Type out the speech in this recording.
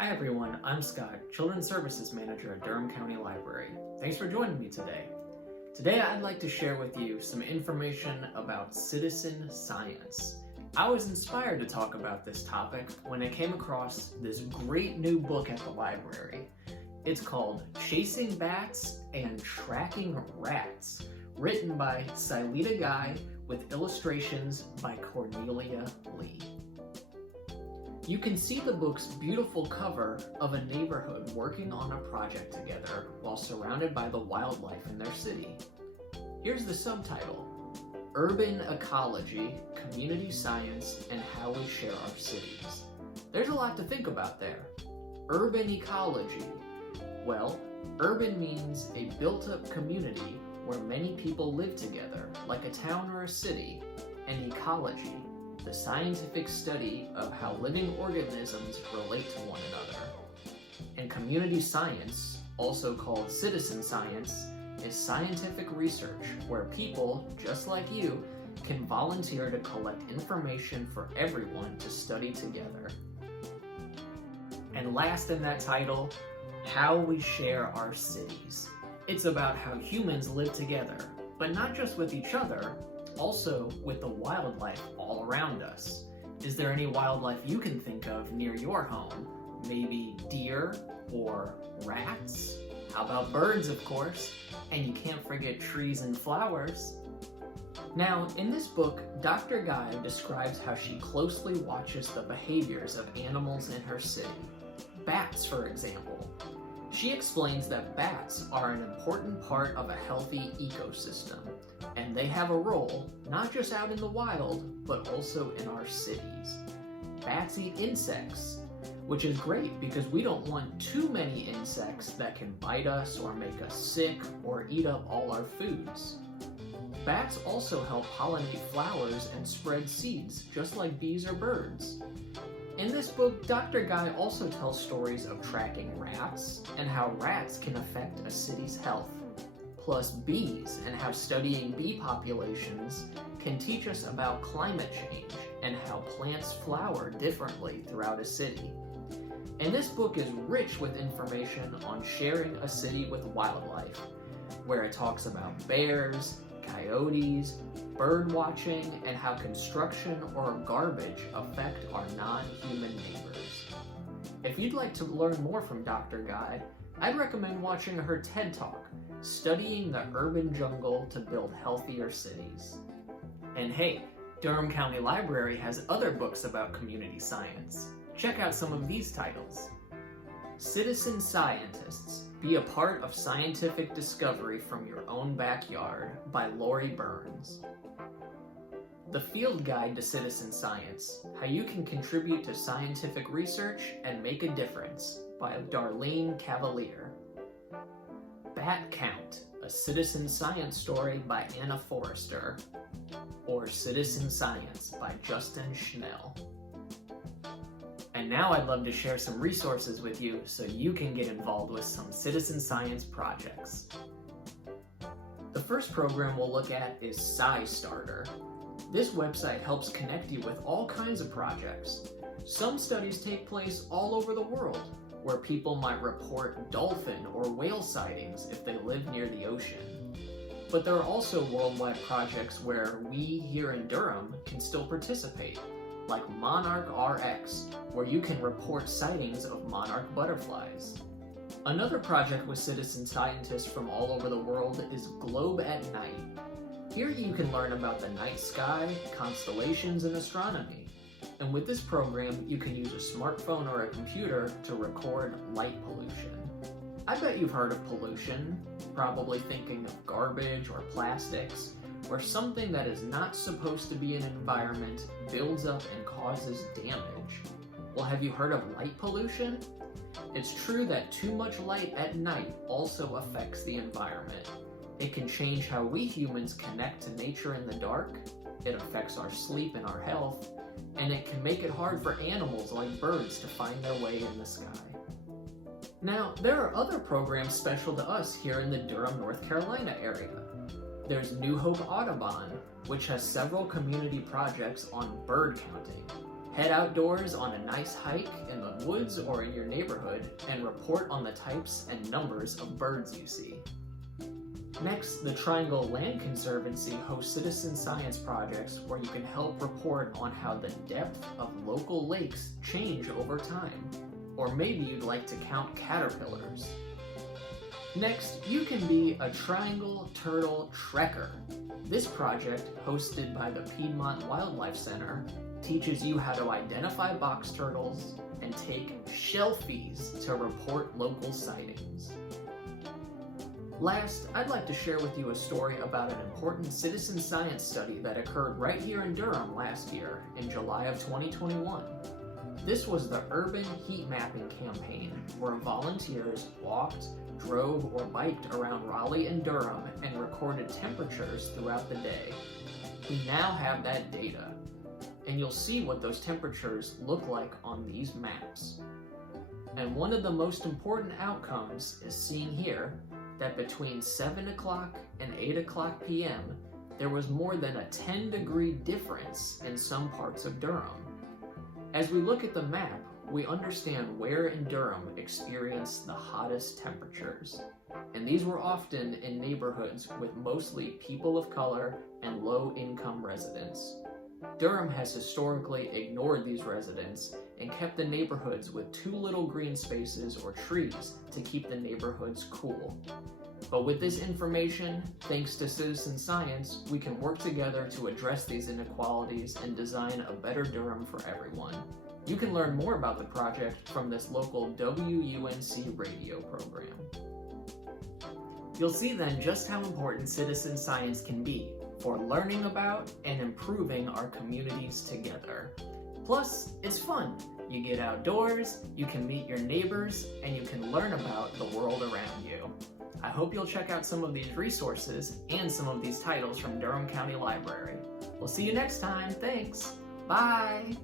Hi everyone, I'm Scott, Children's Services Manager at Durham County Library. Thanks for joining me today. Today I'd like to share with you some information about citizen science. I was inspired to talk about this topic when I came across this great new book at the library. It's called Chasing Bats and Tracking Rats, written by Psy Starter with illustrations by Cornelia Lee. You can see the book's beautiful cover of a neighborhood working on a project together while surrounded by the wildlife in their city. Here's the subtitle: Urban Ecology, Community Science, and How We Share Our Cities. There's a lot to think about there. Urban ecology. Well, urban means a built-up community where many people live together, like a town or a city, and ecology, the scientific study of how living organisms relate to one another. And community science, also called citizen science, is scientific research where people, just like you, can volunteer to collect information for everyone to study together. And last in that title, How We Share Our Cities. It's about how humans live together, but not just with each other, also with the wildlife all around us. Is there any wildlife you can think of near your home? Maybe deer or rats? How about birds, of course? And you can't forget trees and flowers. Now, in this book, Dr. Guy describes how she closely watches the behaviors of animals in her city. Bats, for example. She explains that bats are an important part of a healthy ecosystem, and they have a role not just out in the wild, but also in our cities. Bats eat insects, which is great because we don't want too many insects that can bite us or make us sick or eat up all our foods. Bats also help pollinate flowers and spread seeds, just like bees or birds. In this book, Dr. Guy also tells stories of tracking rats and how rats can affect a city's health, plus bees and how studying bee populations can teach us about climate change and how plants flower differently throughout a city. And this book is rich with information on sharing a city with wildlife, where it talks about bears, coyotes, bird watching, and how construction or garbage affect our non-human neighbors. If you'd like to learn more from Dr. Guy, I'd recommend watching her TED Talk, Studying the Urban Jungle to Build Healthier Cities. And hey, Durham County Library has other books about community science. Check out some of these titles. Citizen Scientists, Be a Part of Scientific Discovery from Your Own Backyard by Laurie. The Field Guide to Citizen Science, How You Can Contribute to Scientific Research and Make a Difference by Darlene Cavalier. Bat Count, a Citizen Science Story by Anna Forrester. Or Citizen Science by Justin Schnell. And now I'd love to share some resources with you so you can get involved with some citizen science projects. The first program we'll look at is Psy Starter. This website helps connect you with all kinds of projects. Some studies take place all over the world, where people might report dolphin or whale sightings if they live near the ocean. But there are also worldwide projects where we here in Durham can still participate, like Monarch RX, where you can report sightings of monarch butterflies. Another project with citizen scientists from all over the world is Globe at Night. Here you can learn about the night sky, constellations, and astronomy. And with this program, you can use a smartphone or a computer to record light pollution. I bet you've heard of pollution, probably thinking of garbage or plastics, where something that is not supposed to be in an environment builds up and causes damage. Well, have you heard of light pollution? It's true that too much light at night also affects the environment. It can change how we humans connect to nature in the dark, it affects our sleep and our health, and it can make it hard for animals like birds to find their way in the sky. Now, there are other programs special to us here in the Durham, North Carolina area. There's New Hope Audubon, which has several community projects on bird counting. Head outdoors on a nice hike in the woods or in your neighborhood and report on the types and numbers of birds you see. Next, the Triangle Land Conservancy hosts citizen science projects where you can help report on how the depth of local lakes change over time. Or maybe you'd like to count caterpillars. Next, you can be a Triangle Turtle Trekker. This project, hosted by the Piedmont Wildlife Center, teaches you how to identify box turtles and take selfies to report local sightings. Last, I'd like to share with you a story about an important citizen science study that occurred right here in Durham last year, in July of 2021. This was the Urban Heat Mapping Campaign, where volunteers walked, drove, or biked around Raleigh and Durham and recorded temperatures throughout the day. We now have that data, and you'll see what those temperatures look like on these maps. And one of the most important outcomes is seen here, that between 7 o'clock and 8 o'clock p.m., there was more than a 10-degree difference in some parts of Durham. As we look at the map, we understand where in Durham experienced the hottest temperatures. And these were often in neighborhoods with mostly people of color and low-income residents. Durham has historically ignored these residents and kept the neighborhoods with too little green spaces or trees to keep the neighborhoods cool. But with this information, thanks to citizen science, we can work together to address these inequalities and design a better Durham for everyone. You can learn more about the project from this local WUNC radio program. You'll see then just how important citizen science can be for learning about and improving our communities together. Plus, it's fun. You get outdoors, you can meet your neighbors, and you can learn about the world around you. I hope you'll check out some of these resources and some of these titles from Durham County Library. We'll see you next time. Thanks. Bye.